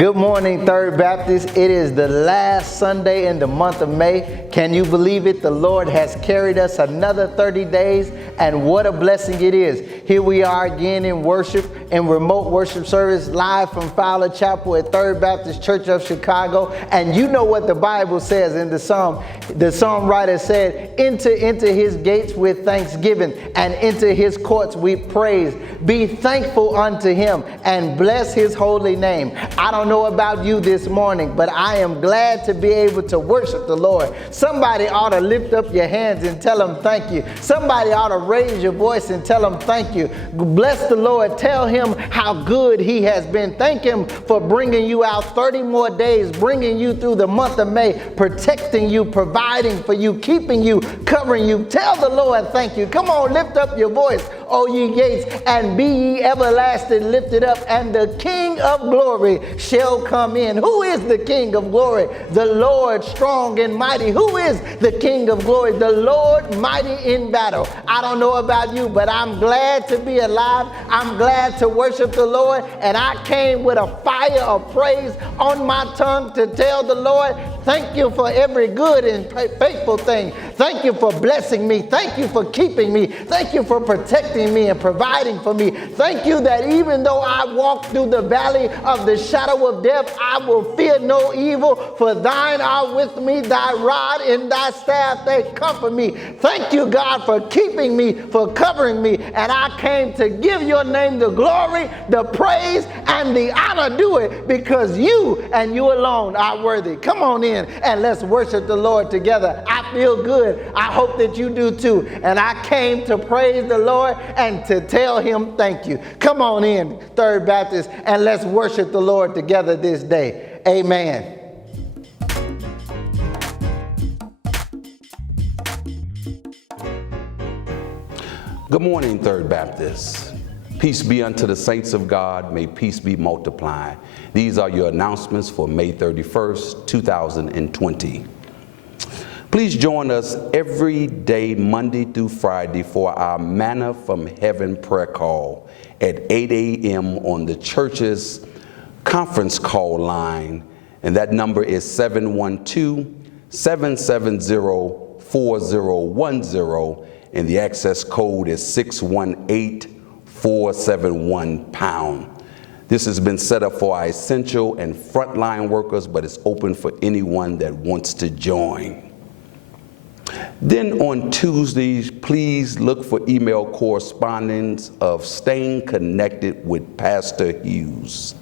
Good morning, Third Baptist. It is the last Sunday in the month of May. Can you believe it? The Lord has carried us another 30 days, and what a blessing it is. Here we are again in worship, in remote worship service, live from Fowler Chapel at Third Baptist Church of Chicago. And you know what the Bible says in the Psalm. The Psalm writer said, enter into his gates with thanksgiving, and into his courts with praise. Be thankful unto him, and bless his holy name. I don't know about you this morning, but I am glad to be able to worship the Lord. Somebody ought to lift up your hands and tell him thank you. Somebody ought to raise your voice and tell him thank you. Bless the Lord. Tell him how good he has been. Thank him for bringing you out 30 more days, bringing you through the month of May, protecting you, providing for you, keeping you, covering you. Tell the Lord thank you. Come on, lift up your voice, O ye gates, and be ye everlasting lifted up, and the King of glory shall come in. Who is the King of glory? The Lord strong and mighty. Who is the King of glory? The Lord mighty in battle. I don't know about you, but I'm glad to be alive. I'm glad to worship the Lord, and I came with a fire of praise on my tongue to tell the Lord, thank you for every good and faithful thing. Thank you for blessing me. Thank you for keeping me. Thank you for protecting me and providing for me. Thank you that even though I walk through the valley of the shadow of death, I will fear no evil, for thine are with me, thy rod and thy staff, they comfort me. Thank you, God, for keeping me, for covering me, and I came to give your name the glory, the praise, and the honor. Do it because you and you alone are worthy. Come on in and let's worship the Lord together. I feel good. I hope that you do too. And I came to praise the Lord and to tell him thank you. Come on in, Third Baptist, and let's worship the Lord together this day. Amen. Good morning, Third Baptist. Peace be unto the saints of God. May peace be multiplied. These are your announcements for May 31st, 2020. Please join us every day, Monday through Friday, for our Manna from Heaven prayer call at 8 a.m. on the church's conference call line, and that number is 712-770-4010, and the access code is 618-471#. This has been set up for our essential and frontline workers, but it's open for anyone that wants to join. Then on Tuesdays, please look for email correspondence of Staying Connected with Pastor Hughes.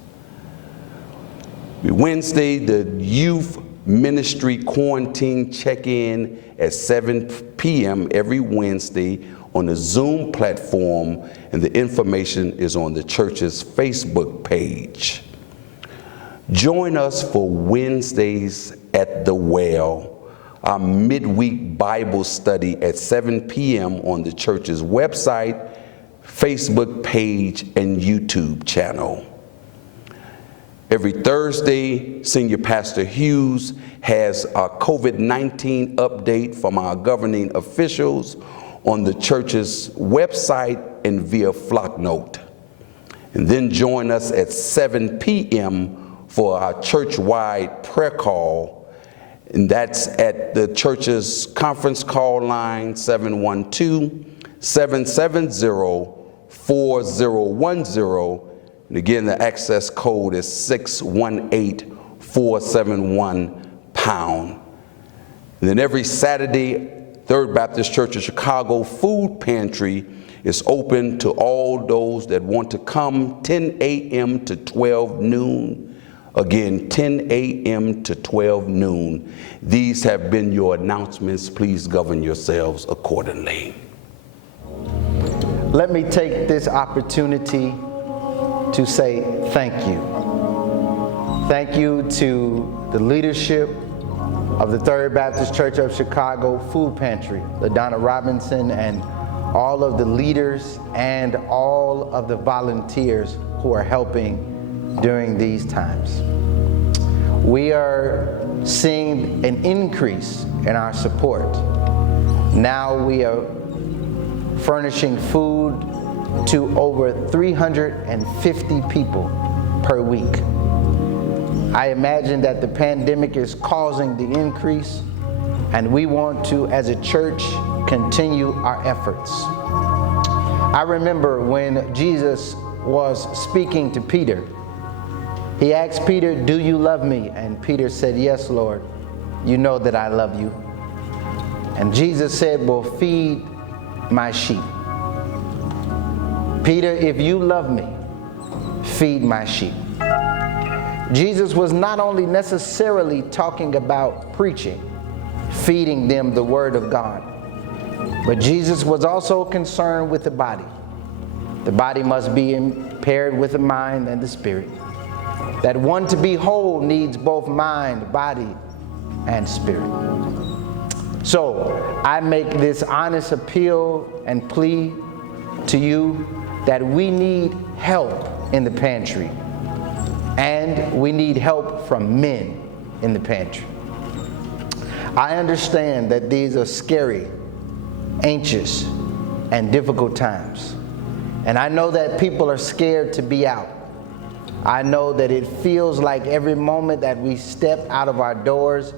Wednesday, the youth ministry quarantine check-in at 7 p.m. every Wednesday on the Zoom platform, and the information is on the church's Facebook page. Join us for Wednesdays at the Well, our midweek Bible study at 7 p.m. on the church's website, Facebook page, and YouTube channel. Every Thursday, Senior Pastor Hughes has a COVID-19 update from our governing officials on the church's website and via Flocknote. And then join us at 7 p.m. for our church-wide prayer call, and that's at the church's conference call line, 712-770-4010. And again, the access code is 618-471#. And then every Saturday, Third Baptist Church of Chicago Food Pantry is open to all those that want to come, 10 a.m. to 12 noon. Again, 10 a.m. to 12 noon. These have been your announcements. Please govern yourselves accordingly. Let me take this opportunity to say thank you. Thank you to the leadership of the Third Baptist Church of Chicago Food Pantry, LaDonna Robinson, and all of the leaders and all of the volunteers who are helping during these times. We are seeing an increase in our support. Now we are furnishing food to over 350 people per week. I imagine that the pandemic is causing the increase, and we want to, as a church, continue our efforts. I remember when Jesus was speaking to Peter. He asked Peter, "Do you love me?" And Peter said, "Yes, Lord. You know that I love you." And Jesus said, "Well, feed my sheep." Peter, if you love me, feed my sheep. Jesus was not only necessarily talking about preaching, feeding them the word of God, but Jesus was also concerned with the body. The body must be paired with the mind and the spirit. That one to be whole needs both mind, body, and spirit. So I make this honest appeal and plea to you that we need help in the pantry, and we need help from men in the pantry. I understand that these are scary, anxious, and difficult times. And I know that people are scared to be out. I know that it feels like every moment that we step out of our doors,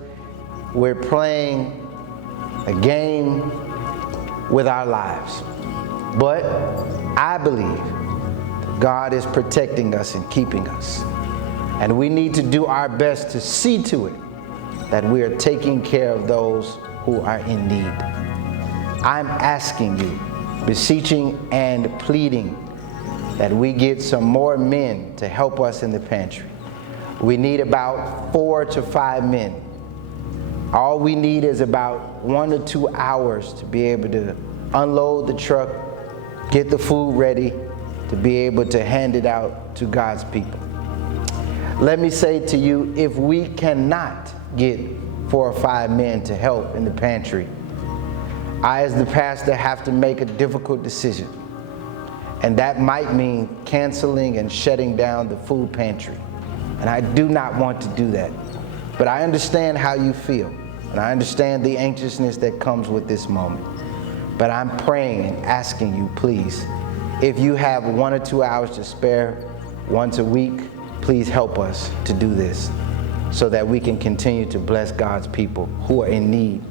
we're playing a game with our lives. But I believe God is protecting us and keeping us. And we need to do our best to see to it that we are taking care of those who are in need. I'm asking you, beseeching and pleading, that we get some more men to help us in the pantry. We need about 4 to 5 men. All we need is about 1 to 2 hours to be able to unload the truck, get the food ready, to be able to hand it out to God's people. Let me say to you, if we cannot get 4 or 5 men to help in the pantry, I, as the pastor, have to make a difficult decision. And that might mean canceling and shutting down the food pantry. And I do not want to do that. But I understand how you feel. And I understand the anxiousness that comes with this moment. But I'm praying and asking you, please, if you have 1 or 2 hours to spare once a week, please help us to do this so that we can continue to bless God's people who are in need.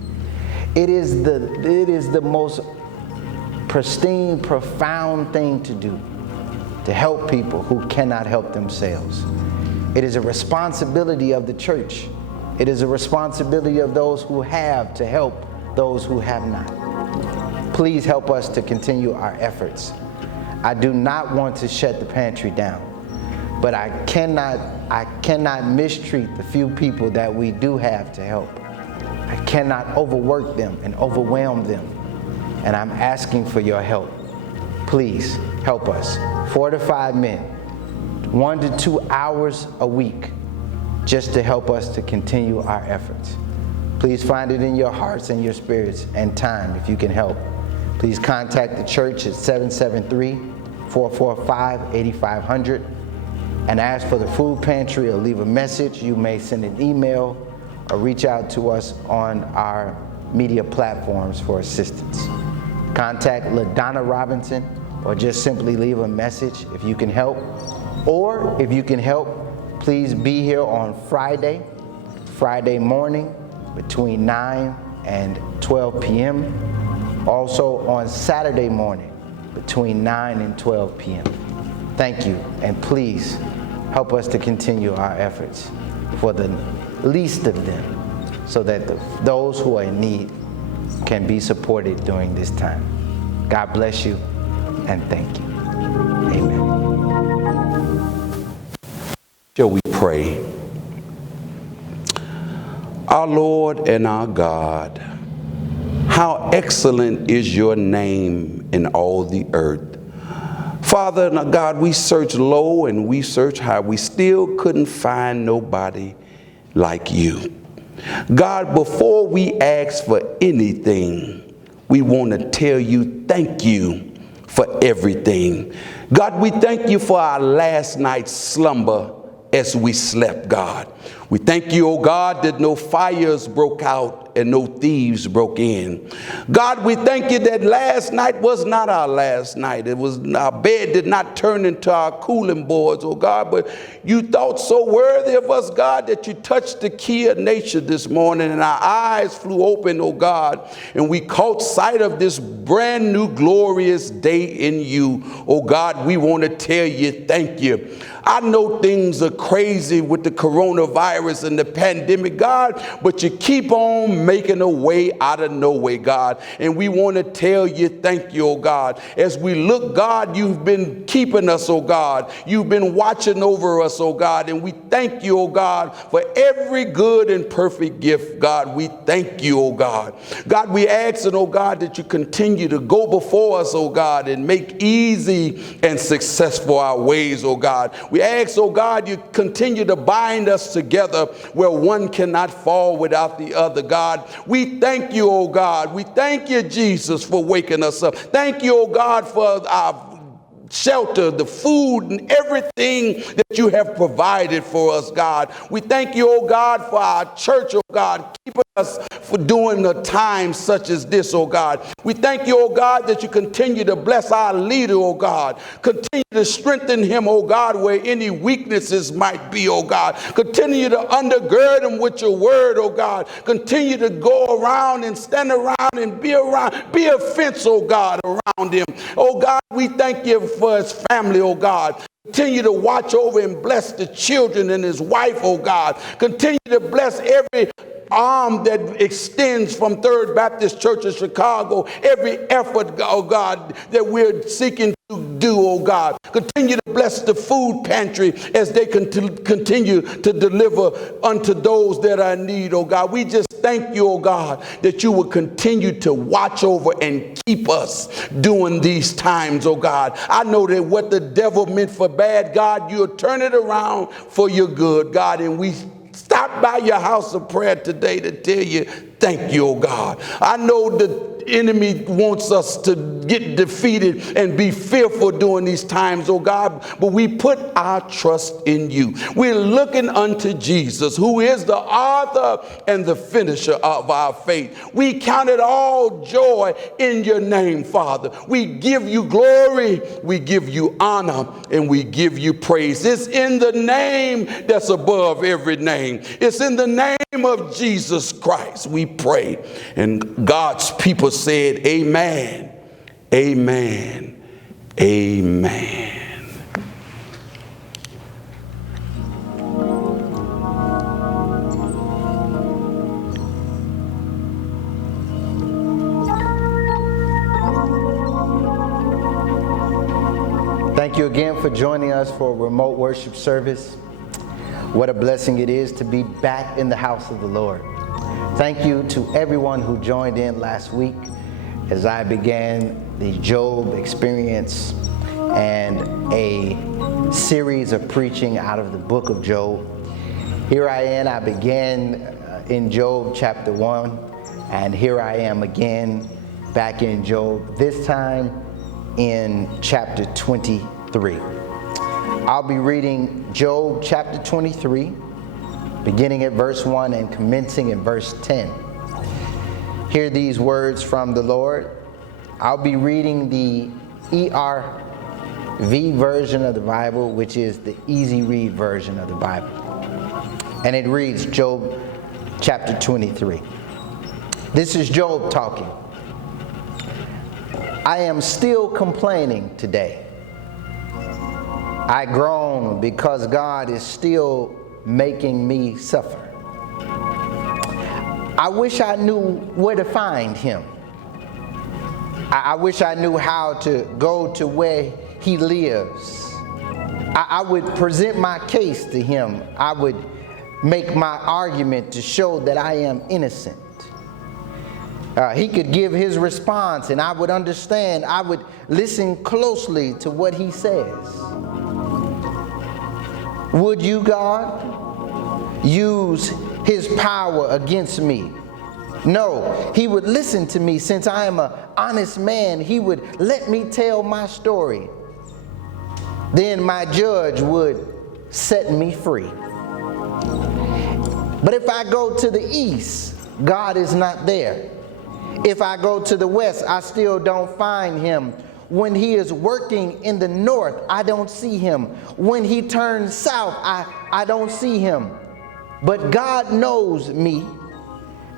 It is the most pristine, profound thing to do, to help people who cannot help themselves. It is a responsibility of the church. It is a responsibility of those who have to help those who have not. Please help us to continue our efforts. I do not want to shut the pantry down, but I cannot mistreat the few people that we do have to help. I cannot overwork them and overwhelm them. And I'm asking for your help. Please help us. 4 to 5 men, 1 to 2 hours a week, just to help us to continue our efforts. Please find it in your hearts and your spirits and time if you can help. Please contact the church at 773-445-8500 and ask for the food pantry or leave a message. You may send an email or reach out to us on our media platforms for assistance. Contact LaDonna Robinson or just simply leave a message if you can help. Or if you can help, please be here on Friday morning between 9 and 12 p.m. Also on Saturday morning between 9 and 12 p.m. Thank you, and please help us to continue our efforts for the least of them so that those who are in need can be supported during this time. God bless you, and thank you. Amen. Shall we pray? Our Lord and our God, how excellent is your name in all the earth. Father and God, we searched low and we searched high. We still couldn't find nobody like you. God, before we ask for anything, we want to tell you thank you for everything. God, we thank you for our last night's slumber as we slept, God. We thank you, oh God, that no fires broke out and no thieves broke in. God, we thank you that last night was not our last night. It was, our bed did not turn into our cooling boards, oh God, but you thought so worthy of us, God, that you touched the key of nature this morning and our eyes flew open, oh God, and we caught sight of this brand new glorious day in you. Oh God, we want to tell you thank you. I know things are crazy with the coronavirus and the pandemic, God, but you keep on making a way out of no way, God. And we want to tell you thank you, oh God. As we look, God, you've been keeping us, oh God. You've been watching over us, oh God. And we thank you, oh God, for every good and perfect gift, God. We thank you, oh God. God, we ask, oh God, that you continue to go before us, oh God, and make easy and successful our ways, oh God. We ask, oh God, you continue to bind us together where one cannot fall without the other, God. We thank you, oh God. We thank you, Jesus, for waking us up. Thank you, oh God, for our shelter, the food, and everything that you have provided for us, God. We thank you, oh God, for our church, oh God, keeping us for doing a time such as this, oh God. We thank you, oh God, that you continue to bless our leader, oh God. Continue to strengthen him, oh God, where any weaknesses might be, oh God. Continue to undergird him with your word, oh God. Continue to go around and stand around and be a fence, oh God, around him. Oh God, we thank you for his family, oh God. Continue to watch over and bless the children and his wife, oh God. Continue to bless every arm that extends from Third Baptist Church of Chicago, every effort, oh God, that we're seeking to do, oh God. Continue to bless the food pantry as they continue to deliver unto those that are in need, oh God. We just thank you, oh God, that you will continue to watch over and keep us during these times, oh God. I know that what the devil meant for bad, God, you'll turn it around for your good, God, and we stop by your house of prayer today to tell you thank you, oh God. I know the enemy wants us to get defeated and be fearful during these times, oh God, but we put our trust in you. We're looking unto Jesus, who is the author and the finisher of our faith. We count it all joy in your name, Father. We give you glory, we give you honor, and we give you praise. It's in the name that's above every name. It's in the name of Jesus Christ we pray. And God's people said, amen, amen, amen. Thank you again for joining us for a remote worship service. What a blessing it is to be back in the house of the Lord. Thank you to everyone who joined in last week as I began the Job experience and a series of preaching out of the book of Job. Here I am, I began in Job chapter 1, and here I am again back in Job, this time in chapter 23. I'll be reading Job chapter 23, beginning at verse 1 and commencing in verse 10. Hear these words from the Lord. I'll be reading the ERV version of the Bible, which is the easy read version of the Bible. And it reads, Job chapter 23. This is Job talking. I am still complaining today. I groan because God is still making me suffer. I wish I knew where to find him. I wish I knew how to go to where he lives. I would present my case to him. I would make my argument to show that I am innocent. He could give his response and I would understand. I would listen closely to what he says. Would you, God, use his power against me? No, he would listen to me. Since I am an honest man, he would let me tell my story. Then my judge would set me free. But if I go to the east, God is not there. If I go to the west, I still don't find him. When he is working in the north, I don't see him. When he turns south, I don't see him. But God knows me,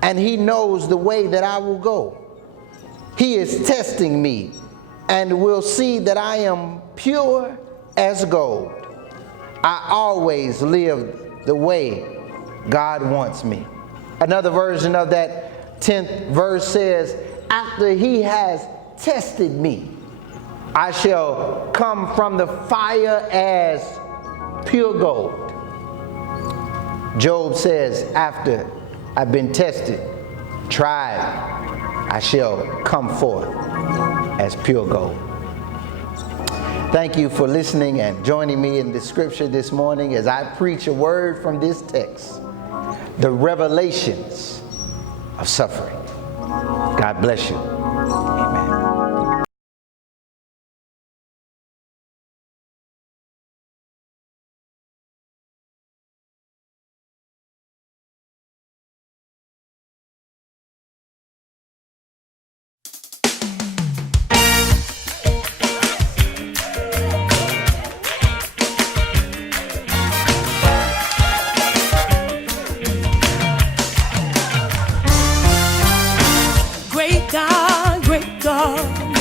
and he knows the way that I will go. He is testing me and will see that I am pure as gold. I always live the way God wants me. Another version of that 10th verse says, after he has tested me, I shall come from the fire as pure gold. Job says, after I've been tested, tried, I shall come forth as pure gold. Thank you for listening and joining me in the scripture this morning as I preach a word from this text, the revelations of suffering. God bless you. Amen. Great God,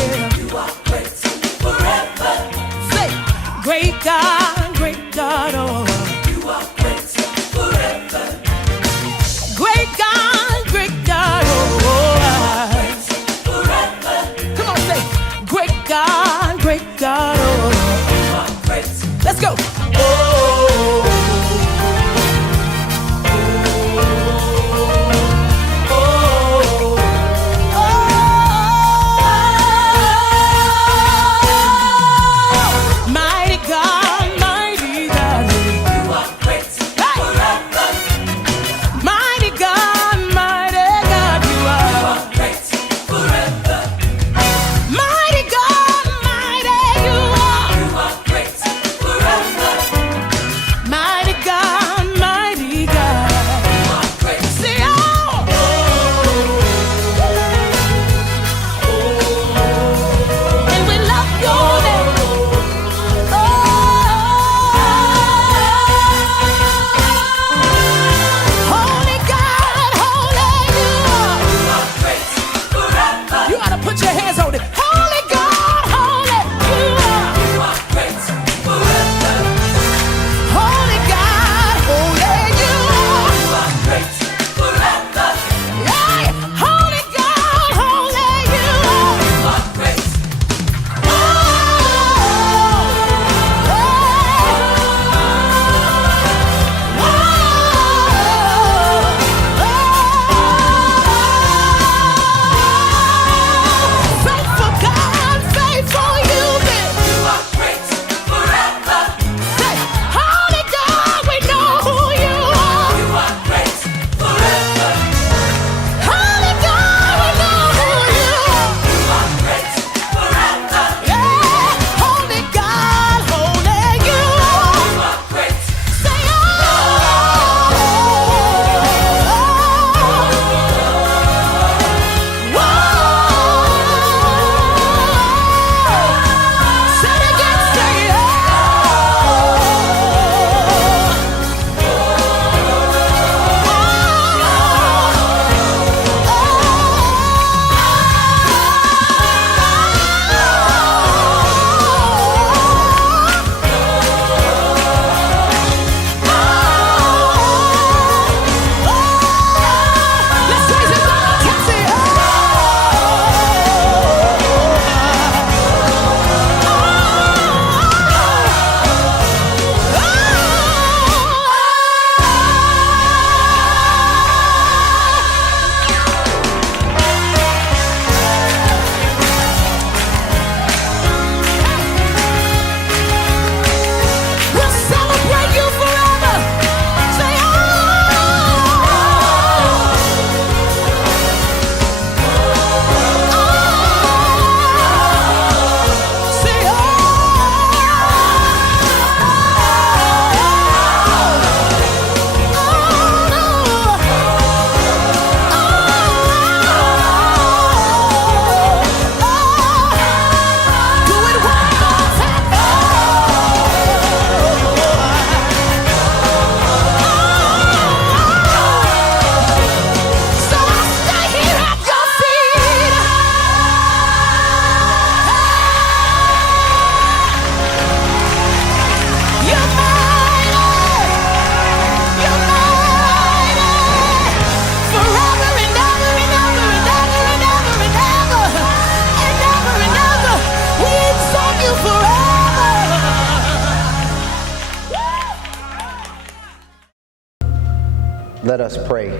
Let us pray.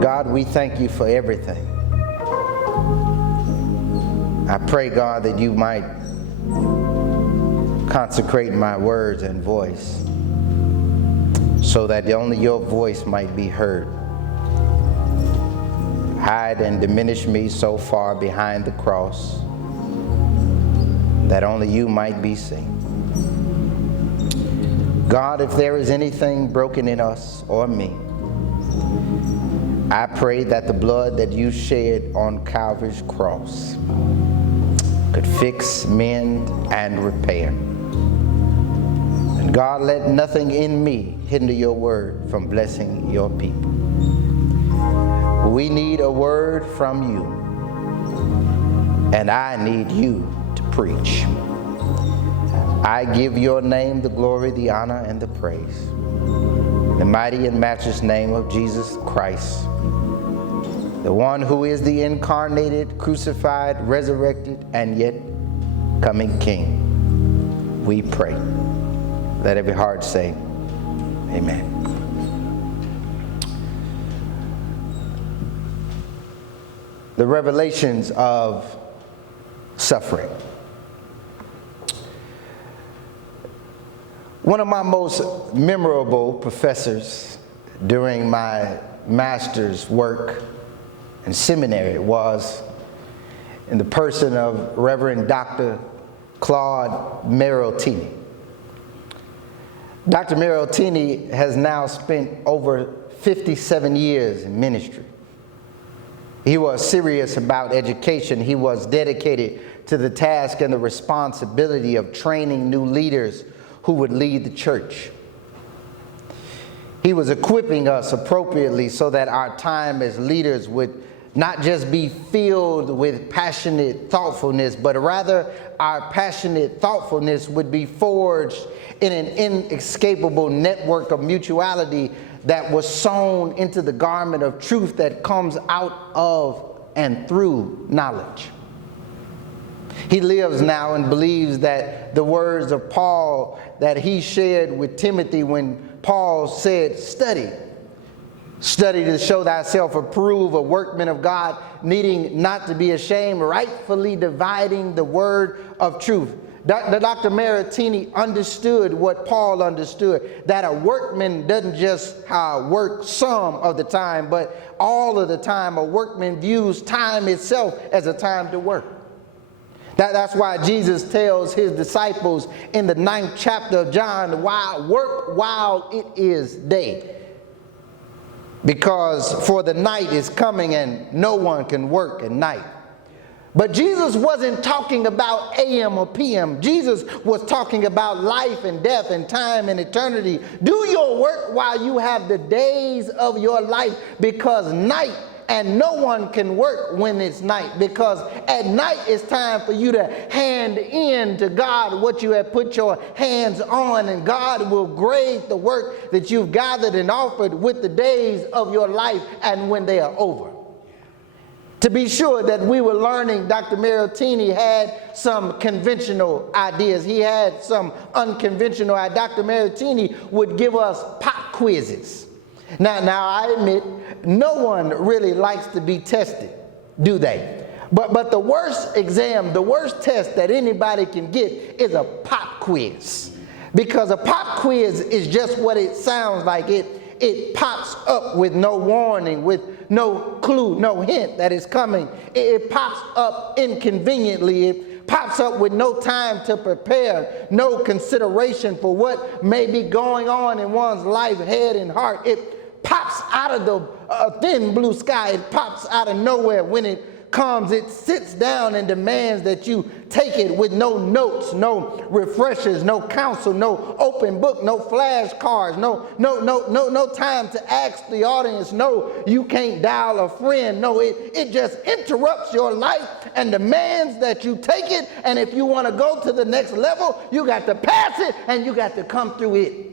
God, we thank you for everything. I pray, God, that you might consecrate my words and voice so that only your voice might be heard. Hide and diminish me so far behind the cross that only you might be seen. God, if there is anything broken in us or me, I pray that the blood that you shed on Calvary's cross could fix, mend, and repair. And God, let nothing in me hinder your word from blessing your people. We need a word from you, and I need you to preach. I give your name the glory, the honor, and the praise. In the mighty and matchless name of Jesus Christ, the one who is the incarnated, crucified, resurrected, and yet coming King, we pray. Let every heart say, amen. The revelations of suffering. One of my most memorable professors during my master's work in seminary was in the person of Reverend Dr. Claude Meroltini. Dr. Meroltini has now spent over 57 years in ministry. He was serious about education. He was dedicated to the task and the responsibility of training new leaders who would lead the church. He was equipping us appropriately so that our time as leaders would not just be filled with passionate thoughtfulness, but rather our passionate thoughtfulness would be forged in an inescapable network of mutuality that was sewn into the garment of truth that comes out of and through knowledge. He lives now and believes that the words of Paul that he shared with Timothy when Paul said, study to show thyself approved, a workman of God, needing not to be ashamed, rightfully dividing the word of truth. Dr. Meroltini understood what Paul understood, that a workman doesn't just work some of the time, but all of the time. A workman views time itself as a time to work. That's why Jesus tells his disciples in the 9th chapter of John, work while it is day. Because for the night is coming and no one can work at night. But Jesus wasn't talking about AM or PM. Jesus was talking about life and death and time and eternity. Do your work while you have the days of your life, because night, and no one can work when it's night, because at night it's time for you to hand in to God what you have put your hands on, and God will grade the work that you've gathered and offered with the days of your life and when they are over. To be sure that we were learning, Dr. Meroltini had some conventional ideas. He had some unconventional ideas. Dr. Meroltini would give us pop quizzes. Now I admit, no one really likes to be tested, do they? But the worst exam, the worst test that anybody can get is a pop quiz. Because a pop quiz is just what it sounds like. It pops up with no warning, with no clue, no hint that it's coming. It pops up inconveniently. It pops up with no time to prepare, no consideration for what may be going on in one's life, head, and heart. It pops out of the thin blue sky. It pops out of nowhere. When it comes, it sits down and demands that you take it with no notes, no refreshers, no counsel, no open book, no flashcards, no time to ask the audience. No, you can't dial a friend. No, it just interrupts your life and demands that you take it. And if you want to go to the next level, you got to pass it and you got to come through it.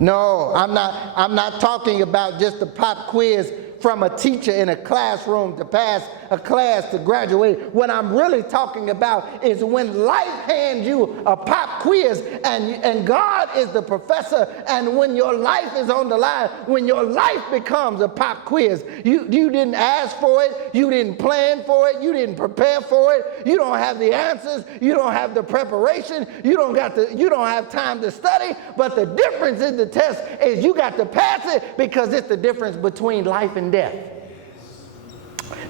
No, I'm not talking about just the pop quiz from a teacher in a classroom to pass a class to graduate. What I'm really talking about is when life hands you a pop quiz and God is the professor, and when your life is on the line, when your life becomes a pop quiz, you didn't ask for it, you didn't plan for it, you didn't prepare for it, you don't have the answers, you don't have the preparation, you don't have time to study, but the difference in the test is you got to pass it because it's the difference between life and death.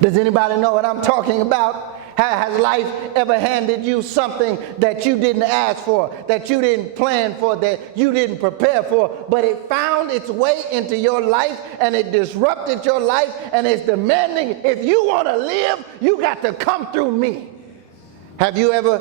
Does anybody know what I'm talking about? Has life ever handed you something that you didn't ask for, that you didn't plan for, that you didn't prepare for, but it found its way into your life and it disrupted your life and it's demanding, if you want to live, you got to come through me? Has you ever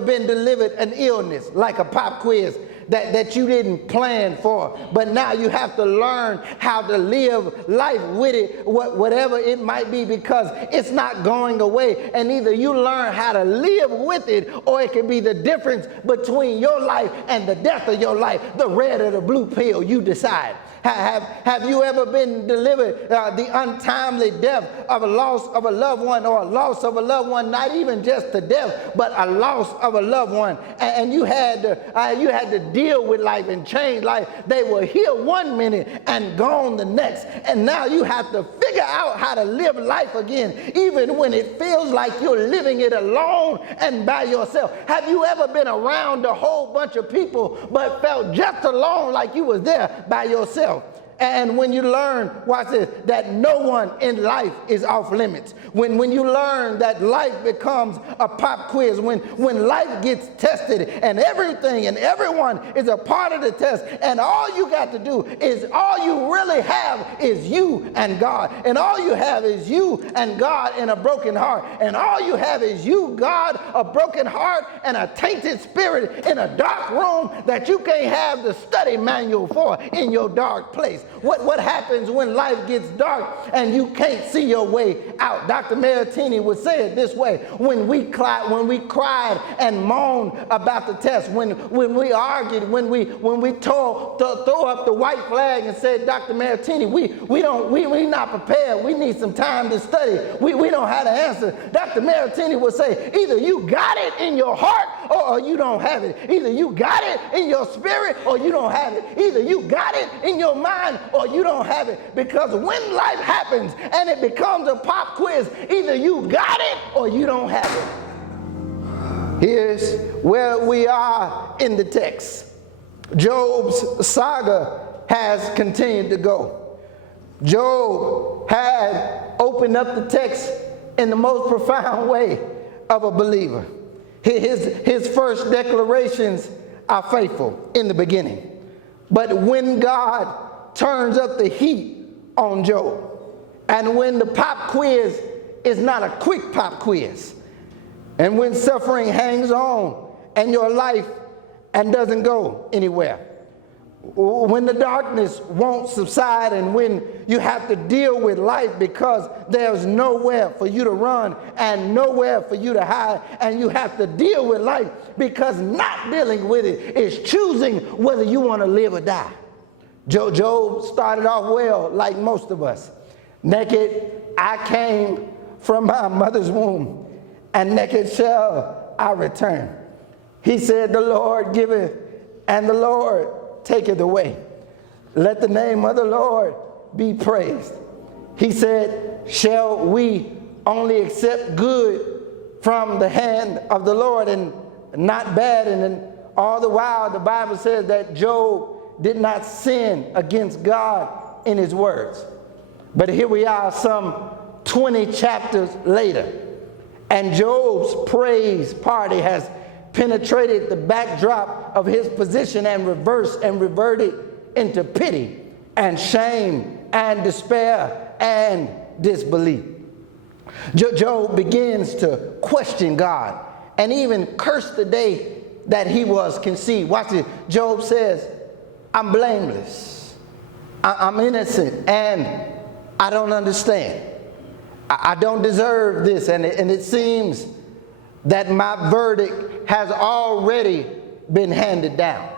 been delivered an illness like a pop quiz that you didn't plan for, but now you have to learn how to live life with it, whatever it might be, because it's not going away, and either you learn how to live with it, or it can be the difference between your life and the death of your life, the red or the blue pill, you decide. Have you ever been delivered the untimely death of a loss of a loved one, or a loss of a loved one, not even just to death, but a loss of a loved one, and you had to deal with life and change life? They were here one minute and gone the next, and now you have to figure out how to live life again, even when it feels like you're living it alone and by yourself. Have you ever been around a whole bunch of people but felt just alone, like you was there by yourself? And when you learn, watch this, that no one in life is off limits, when you learn that life becomes a pop quiz, when life gets tested and everything and everyone is a part of the test, and all you got to do is, all you really have is you and God, and all you have is you and God in a broken heart, and all you have is you, God, a broken heart, and a tainted spirit in a dark room that you can't have the study manual for in your dark place. What happens when life gets dark and you can't see your way out? Dr. Maritini would say it this way: when we cried and moaned about the test, when we argued, when we throw up the white flag and said, Dr. Maritini, we not prepared, we need some time to study, we don't have the answer. Dr. Maritini would say, either you got it in your heart or you don't have it. Either you got it in your spirit or you don't have it. Either you got it in your mind or you don't have it. Because when life happens and it becomes a pop quiz, either you got it or you don't have it. Here's where we are in the text. Job's saga has continued to go. Job had opened up the text in the most profound way of a believer. His first declarations are faithful in the beginning. But when God turns up the heat on Job, and when the pop quiz is not a quick pop quiz, and when suffering hangs on and your life and doesn't go anywhere, when the darkness won't subside, and when you have to deal with life because there's nowhere for you to run and nowhere for you to hide, and you have to deal with life because not dealing with it is choosing whether you want to live or die. Job started off well, like most of us. Naked I came from my mother's womb, and naked shall I return. He said, the Lord giveth, and the Lord taketh away. Let the name of the Lord be praised. He said, shall we only accept good from the hand of the Lord and not bad? And then all the while the Bible says that Job did not sin against God in his words. But here we are some 20 chapters later, and Job's praise party has penetrated the backdrop of his position and reversed and reverted into pity and shame and despair and disbelief. Job begins to question God and even curse the day that he was conceived. Watch it. Job says, I'm blameless, I'm innocent, and I don't understand. I don't deserve this, and it seems that my verdict has already been handed down.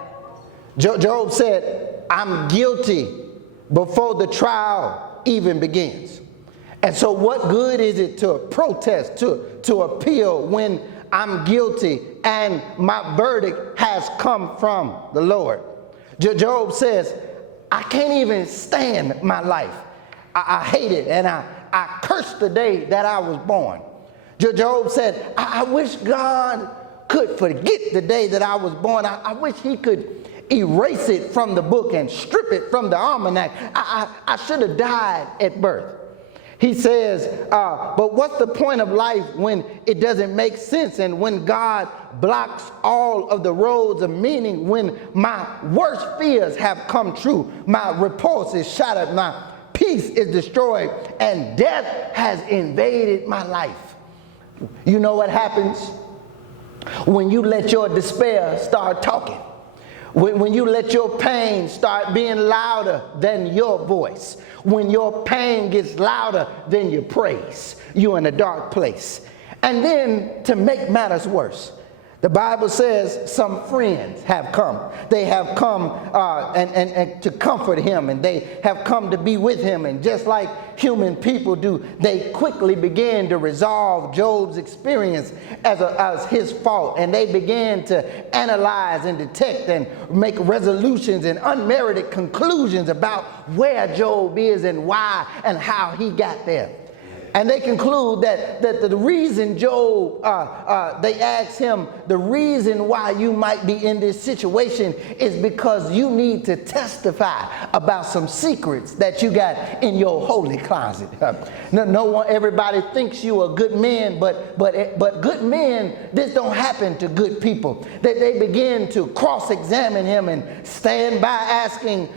Job said, I'm guilty before the trial even begins. And so what good is it to protest, to appeal when I'm guilty and my verdict has come from the Lord? Job says, I can't even stand my life. I hate it, and I curse the day that I was born. Job said, I wish God could forget the day that I was born. I wish he could erase it from the book and strip it from the almanac. I should have died at birth. He says, but what's the point of life when it doesn't make sense, and when God blocks all of the roads of meaning, when my worst fears have come true, my repulse is shattered, my peace is destroyed, and death has invaded my life? You know what happens when you let your despair start talking? When you let your pain start being louder than your voice, when your pain gets louder than your praise, you're in a dark place. And then, to make matters worse, the Bible says some friends have come. They have come and to comfort him, and they have come to be with him. And just like human people do, they quickly began to resolve Job's experience as his fault. And they began to analyze and detect and make resolutions and unmerited conclusions about where Job is and why and how he got there. And they conclude that the reason Job, they ask him, the reason why you might be in this situation is because you need to testify about some secrets that you got in your holy closet. No one, everybody thinks you a good man, but good men, this don't happen to good people. They begin to cross-examine him and stand by asking,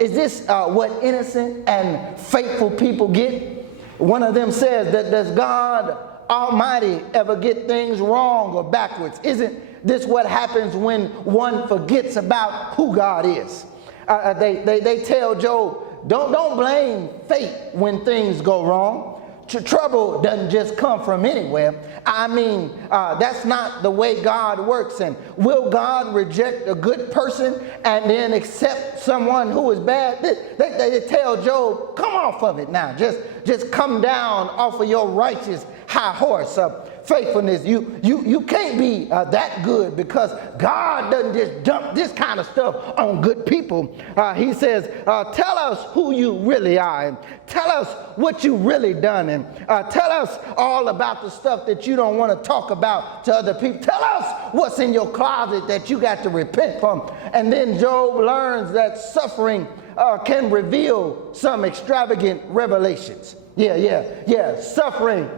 is this what innocent and faithful people get? One of them says, that does God Almighty ever get things wrong or backwards? Isn't this what happens when one forgets about who God is? They tell Job, don't blame fate when things go wrong. Trouble doesn't just come from anywhere. I mean, that's not the way God works. And will God reject a good person and then accept someone who is bad? They tell Job, come off of it now. Just come down off of your righteous high horse of faithfulness. You can't be that good, because God doesn't just dump this kind of stuff on good people. He says, tell us who you really are, and tell us what you really done, and tell us all about the stuff that you don't want to talk about to other people. Tell us what's in your closet that you got to repent from. And then Job learns that suffering can reveal some extravagant revelations. Yeah. Suffering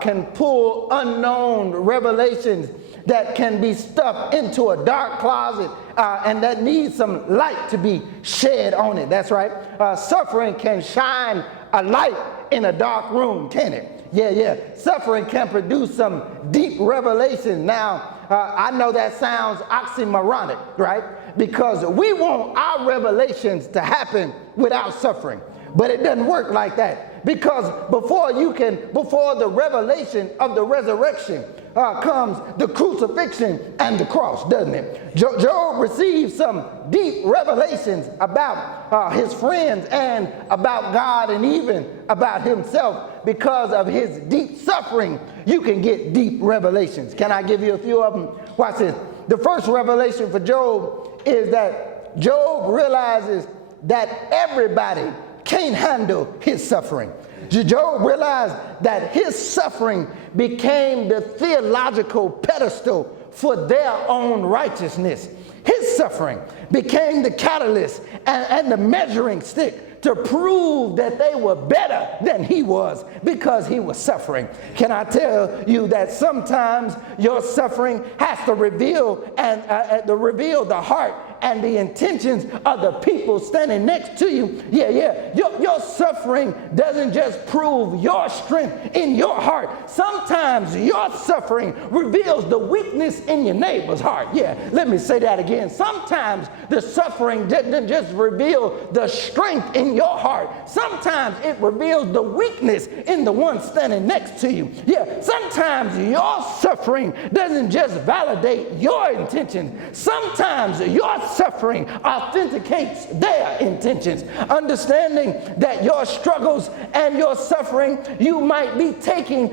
can pull unknown revelations that can be stuffed into a dark closet and that needs some light to be shed on it. That's right. Suffering can shine a light in a dark room, can it? Yeah. Suffering can produce some deep revelation. Now, I know that sounds oxymoronic, right? Because we want our revelations to happen without suffering. But it doesn't work like that. Because before the revelation of the resurrection comes the crucifixion and the cross, doesn't it? Job received some deep revelations about his friends and about God and even about himself. Because of his deep suffering, you can get deep revelations. Can I give you a few of them? Watch this. The first revelation for Job is that Job realizes that everybody can't handle his suffering. Job realized that his suffering became the theological pedestal for their own righteousness. His suffering became the catalyst and the measuring stick to prove that they were better than he was because he was suffering. Can I tell you that sometimes your suffering has to reveal the heart and the intentions of the people standing next to you? Your suffering doesn't just prove your strength in your heart. Sometimes your suffering reveals the weakness in your neighbor's heart. Let me say that again. Sometimes the suffering didn't just reveal the strength in your heart. Sometimes it reveals the weakness in the one standing next to you. Yeah, sometimes your suffering doesn't just validate your intentions. Sometimes your suffering authenticates their intentions. Understanding that your struggles and your suffering, you might be talking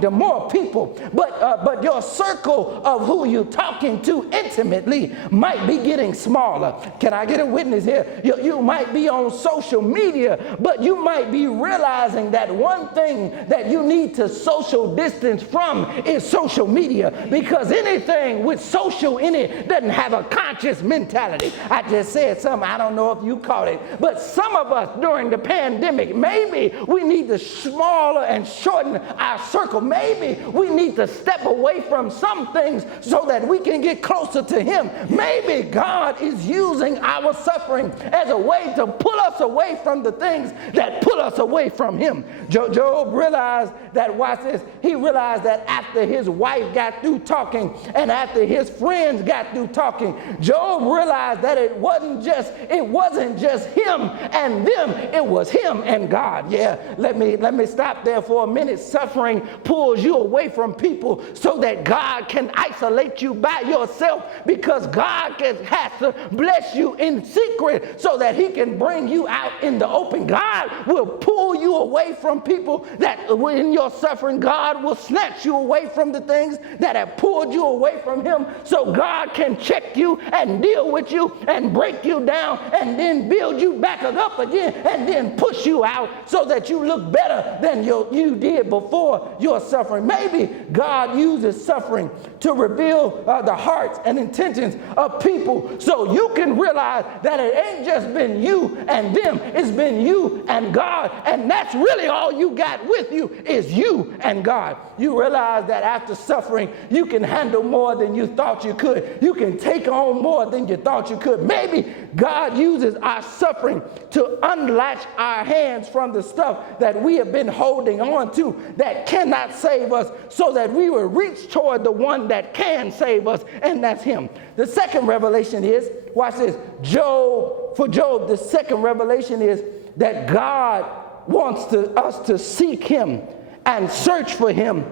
to more people, but your circle of who you're talking to intimately might be getting smaller. Can I get a witness here? You might be on social media, but you might be realizing that one thing that you need to social distance from is social media, because anything with social in it doesn't have a conscious mentality. I just said something, I don't know if you caught it, but some of us during the pandemic, maybe we need to smaller and shorten our circle. Maybe we need to step away from some things so that we can get closer to Him. Maybe God is using our suffering as a way to pull us away from the things that pull us away from Him. Job realized that, watch this, he realized that after his wife got through talking and after his friends got through talking, Job realized that it wasn't just him and them, it was him and God. Yeah, let me stop there for a minute. Suffering pulls you away from people so that God can isolate you by yourself, because God has to bless you in secret so that He can bring you out in the open. God will pull you away from people that in your suffering, God will snatch you away from the things that have pulled you away from Him, so God can check you and deal with you and break you down and then build you back up again and then push you out so that you look better than you did before your suffering. Maybe God uses suffering to reveal the hearts and intentions of people so you can realize that it ain't just been you and them, it's been you and God, and that's really all you got with you is you and God. You realize that after suffering, you can handle more than you thought you could. You can take on more than you thought you could. Maybe God uses our suffering to unlatch our hands from the stuff that we have been holding on to that cannot save us, so that we will reach toward the one that can save us, and that's Him. The second revelation is, watch this, for Job, the second revelation is that God wants us to seek Him and search for Him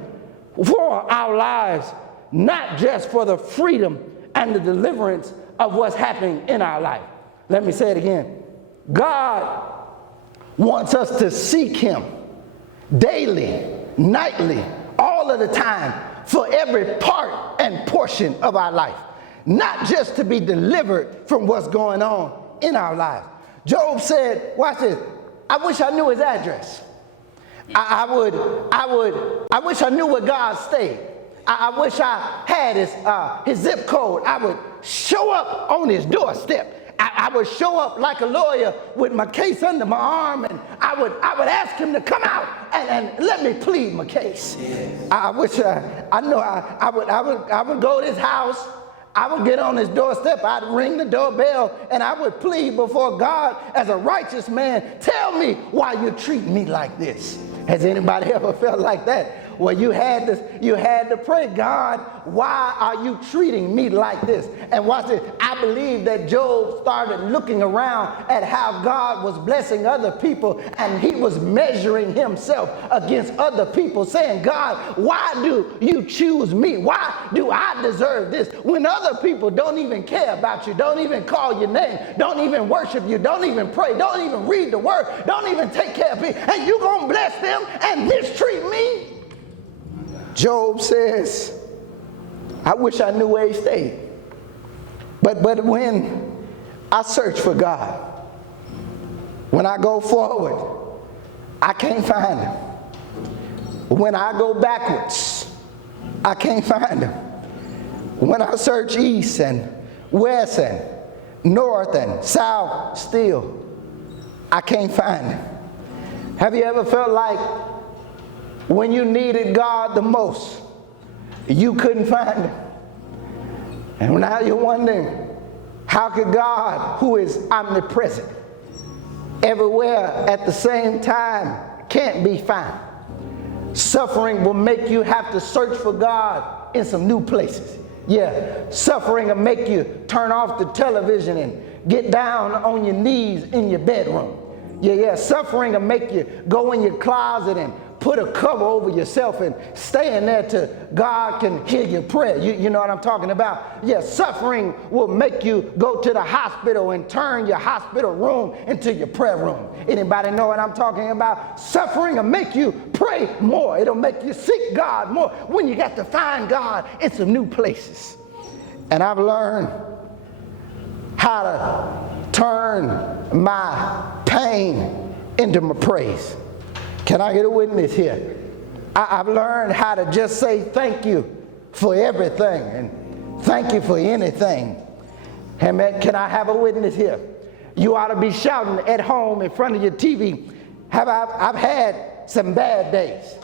for our lives, not just for the freedom and the deliverance of what's happening in our life. Let me say it again. God wants us to seek Him daily, nightly, all of the time, for every part and portion of our life, not just to be delivered from what's going on in our lives. Job said, watch this, I wish I knew his address. I wish I knew where God stayed. I wish I had his zip code. I would show up on his doorstep. I would show up like a lawyer with my case under my arm, and I would ask him to come out and let me plead my case. I wish I would go to his house. I would get on his doorstep, I'd ring the doorbell, and I would plead before God as a righteous man, tell me why you're treating me like this. Has anybody ever felt like that? Well, you had to pray, God, why are you treating me like this? And watch this. I believe that Job started looking around at how God was blessing other people, and he was measuring himself against other people, saying, God, why do you choose me? Why do I deserve this? When other people don't even care about you, don't even call your name, don't even worship you, don't even pray, don't even read the word, don't even take care of me, and you gonna bless them and mistreat me? Job says, I wish I knew where he stayed. But when I search for God, when I go forward, I can't find him. When I go backwards, I can't find him. When I search east and west and north and south, still, I can't find him. Have you ever felt like when you needed God the most, you couldn't find him? And now you're wondering, how could God, who is omnipresent, everywhere at the same time, can't be found? Suffering will make you have to search for God in some new places. Yeah, suffering will make you turn off the television and get down on your knees in your bedroom. Yeah, suffering will make you go in your closet and put a cover over yourself and stay in there till God can hear your prayer. You know what I'm talking about? Yeah, suffering will make you go to the hospital and turn your hospital room into your prayer room. Anybody know what I'm talking about? Suffering will make you pray more. It'll make you seek God more. When you got to find God in some new places. And I've learned how to turn my pain into my praise. Can I get a witness here? I've learned how to just say thank you for everything and thank you for anything. Amen. Can I have a witness here? You ought to be shouting at home in front of your TV. I've had some bad days.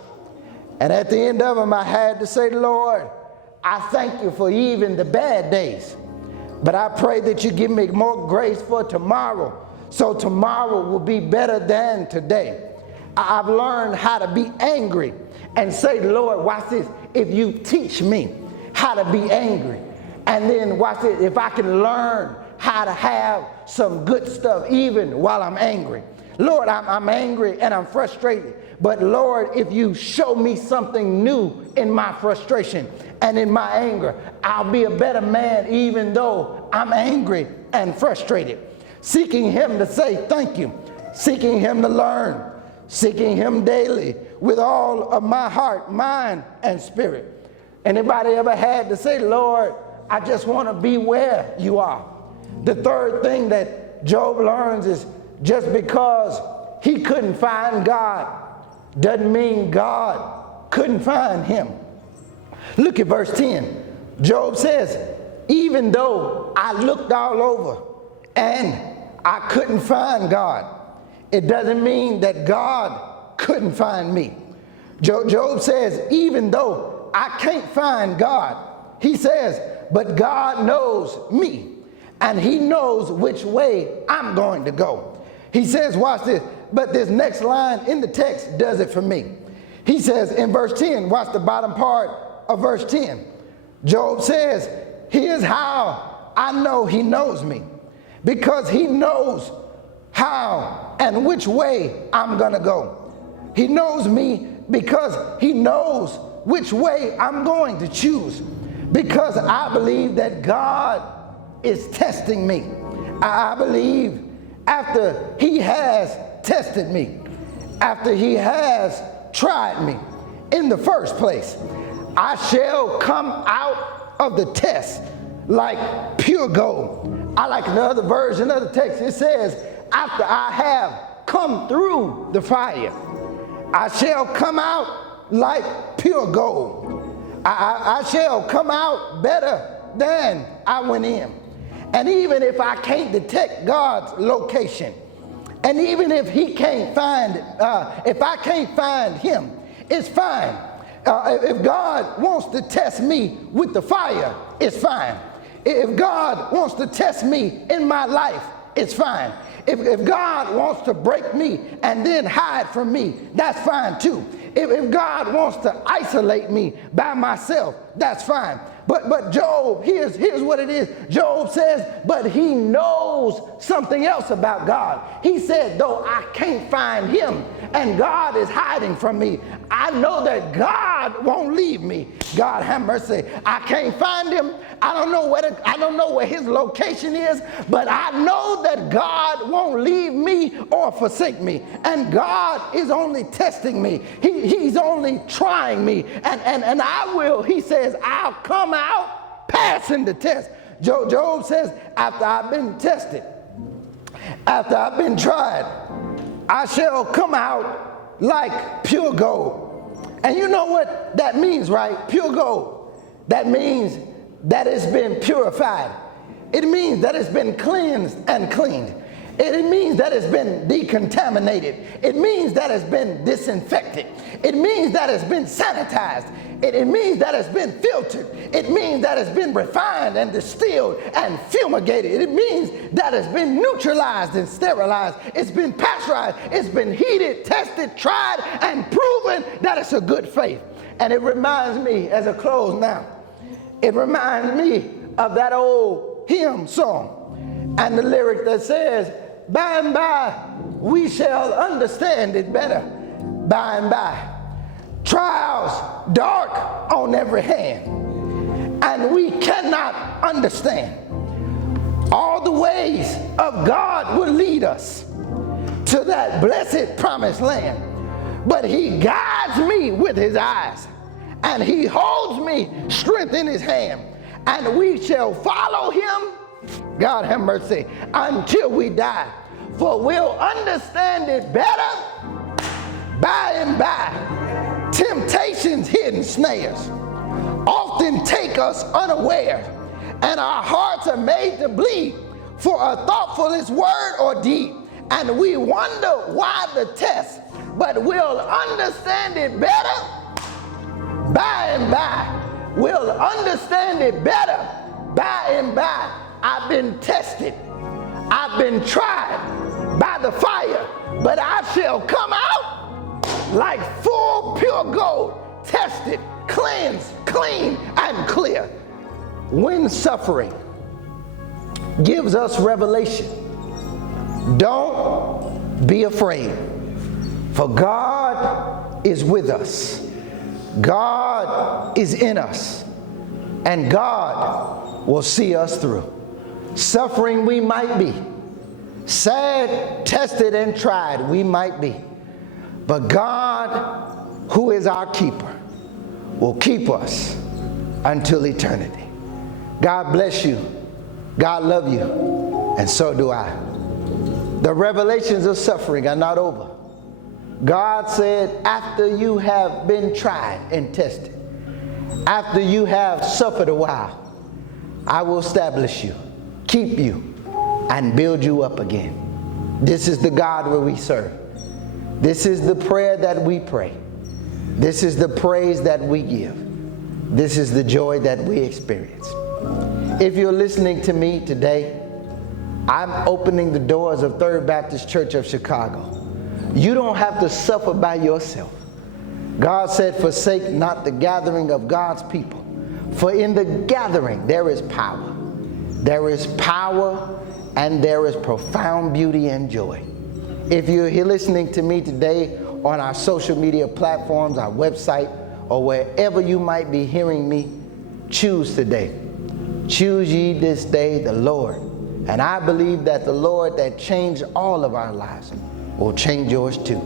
And at the end of them, I had to say, Lord, I thank you for even the bad days. But I pray that you give me more grace for tomorrow, so tomorrow will be better than today. I've learned how to be angry and say, Lord, watch this, if you teach me how to be angry, and then watch this, if I can learn how to have some good stuff even while I'm angry. Lord, I'm angry and I'm frustrated, but Lord, if you show me something new in my frustration and in my anger, I'll be a better man even though I'm angry and frustrated. Seeking him to say thank you, seeking him to learn, seeking him daily with all of my heart, mind, and spirit. Anybody ever had to say, Lord, I just want to be where you are? The third thing that Job learns is just because he couldn't find God doesn't mean God couldn't find him. Look at verse 10. Job says, even though I looked all over and I couldn't find God, it doesn't mean that God couldn't find me. Job says, even though I can't find God, he says, but God knows me, and he knows which way I'm going to go. He says, watch this, but this next line in the text does it for me. He says in verse 10, watch the bottom part of verse 10. Job says, here's how I know he knows me, because he knows how and which way I'm going to go. He knows me because he knows which way I'm going to choose, because I believe that God is testing me. I believe after he has tested me, after he has tried me in the first place, I shall come out of the test like pure gold. I like another version of the text. It says, after I have come through the fire, I shall come out like pure gold. I shall come out better than I went in. And even if I can't detect God's location, and even if he can't find, if I can't find him, it's fine. If God wants to test me with the fire, it's fine. If God wants to test me in my life, it's fine. If God wants to break me and then hide from me, that's fine too. If God wants to isolate me by myself, that's fine. But Job, here's what it is. Job says, but he knows something else about God. He said, though I can't find him and God is hiding from me, I know that God won't leave me. God have mercy. I can't find him. I don't know where his location is, but I know that God won't leave me or forsake me. And God is only testing me. He's only trying me. And I will, he says, I'll come out passing the test. Job says, after I've been tested, after I've been tried, I shall come out like pure gold. And you know what that means, right? Pure gold. That means that it's been purified. It means that it's been cleansed and cleaned. It means that it's been decontaminated. It means that it's been disinfected. It means that it's been sanitized. It means that it's been filtered. It means that it's been refined and distilled and fumigated. It means that it's been neutralized and sterilized. It's been pasteurized. It's been heated, tested, tried, and proven that it's a good faith. And it reminds me, as a close now, It reminds me of that old hymn song and the lyric that says, by and by we shall understand it better. By and by. Trials dark on every hand, and we cannot understand. All the ways of God will lead us to that blessed promised land. But he guides me with his eyes, and he holds me strength in his hand, and we shall follow him, God have mercy, until we die. For we'll understand it better by and by. Temptations, hidden snares often take us unaware, and our hearts are made to bleed for a thoughtless word or deed. And we wonder why the test, but we'll understand it better by and by. We'll understand it better by and by. I've been tested, I've been tried by the fire, but I shall come out like full pure gold, tested, cleansed, clean, and clear. When suffering gives us revelation, don't be afraid, for God is with us. God is in us, and God will see us through. Suffering we might be, sad, tested, and tried we might be, but God, who is our keeper, will keep us until eternity. God bless you. God love you, and so do I. The revelations of suffering are not over. God said, after you have been tried and tested, after you have suffered a while, I will establish you, keep you, and build you up again. This is the God where we serve. This is the prayer that we pray. This is the praise that we give. This is the joy that we experience. If you're listening to me today, I'm opening the doors of Third Baptist Church of Chicago. You don't have to suffer by yourself. God said, forsake not the gathering of God's people, for in the gathering there is power. There is power, and there is profound beauty and joy. If you're here listening to me today on our social media platforms, our website, or wherever you might be hearing me, choose today. Choose ye this day the Lord. And I believe that the Lord that changed all of our lives will change yours too.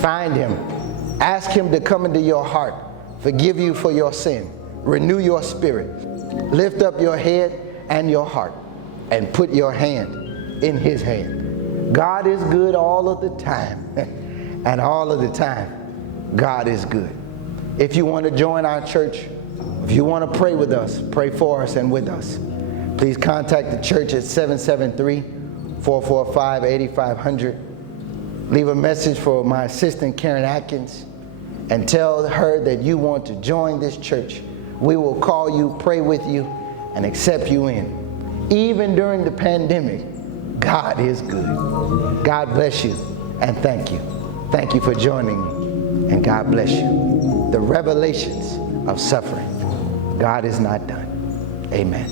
Find him. Ask him to come into your heart, forgive you for your sin, renew your spirit, lift up your head and your heart, and put your hand in his hand. God is good all of the time, and all of the time, God is good. If you want to join our church, if you want to pray with us, pray for us and with us, please contact the church at 773-445-8500. Leave a message for my assistant, Karen Atkins, and tell her that you want to join this church. We will call you, pray with you, and accept you in. Even during the pandemic, God is good. God bless you, and thank you. Thank you for joining me, and God bless you. The revelations of suffering. God is not done. Amen.